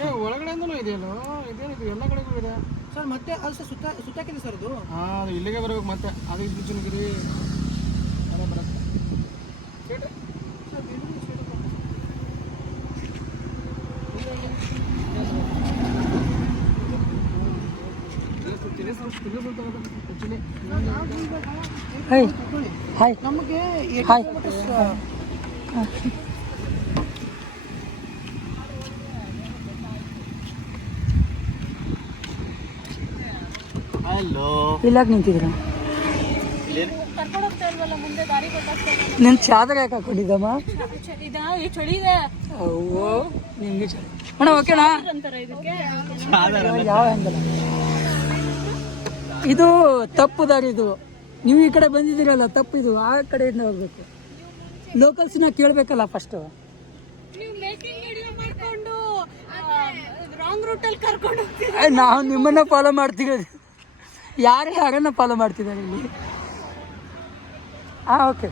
ಏ ಒಳಗಡೆಯಿಂದನು ಇದೆಯಲ್ಲ ಇದೇನು ಇದೆ ಎಲ್ಲ ಕಡೆಗೂ ಇದೆ. ಸರ್ ಮತ್ತೆ ಅದು ಸರ್ ಸುತ್ತ ಸುತ್ತಾಕಿದೆ ಸರ್ ಅದು. ಹಾಂ ಅದು ಇಲ್ಲಿಗೆ ಬರಬೇಕು ಮತ್ತೆ. ಅದು ಇದು ಚುನುಗಿರಿ ಅದ ಬರುತ್ತೆ ಕೇಳ್ರಿ. ಸರ್ ಹಾಯ್ ಹಾಯ್ ನಮಗೆ ಹಾಯ್ ಹಲೋ ಇಲ್ಲಾಕ್ ನಿಂತಿದ್ರ ನಿನ್ ಚಾದರ ಯಾಕೆ ಹಾಕೊಂಡಿದ್ದಮ್ಮ? ಅವ್ವೋ ನಿಮ್ಗೆ ಚಳಿ ಅಣ್ಣ ಓಕೆಣ ಅಂತಾರೆ ಇದಕ್ಕೆ ಯಾವ ಹೆಂಗಲ್ಲ ಇದು ತಪ್ಪು ದಾರಿ ಇದು. ನೀವು ಈ ಕಡೆ ಬಂದಿದ್ದೀರಲ್ಲ ತಪ್ಪು ಇದು. ಆ ಕಡೆಯಿಂದ ಹೋಗ್ಬೇಕು. ಲೋಕಲ್ಸ್ನ ಕೇಳಬೇಕಲ್ಲ ಫಸ್ಟು ನೀವು ಮೇಕಿಂಗ್ ವಿಡಿಯೋ ಮಾಡ್ಕೊಂಡು ರಾಂಗ್ ರೂಟಲ್ಲಿ ಕರ್ಕೊಂಡು ಹೋಗ್ತೀವಿ ನಾವು ನಿಮ್ಮನ್ನ ಫಾಲೋ ಮಾಡ್ತೀವಿ. ಯಾರು ಯಾರನ್ನ ಫಾಲೋ ಮಾಡ್ತಿದ್ದಾರೆ ಇಲ್ಲಿ? ಹಾಂ ಓಕೆ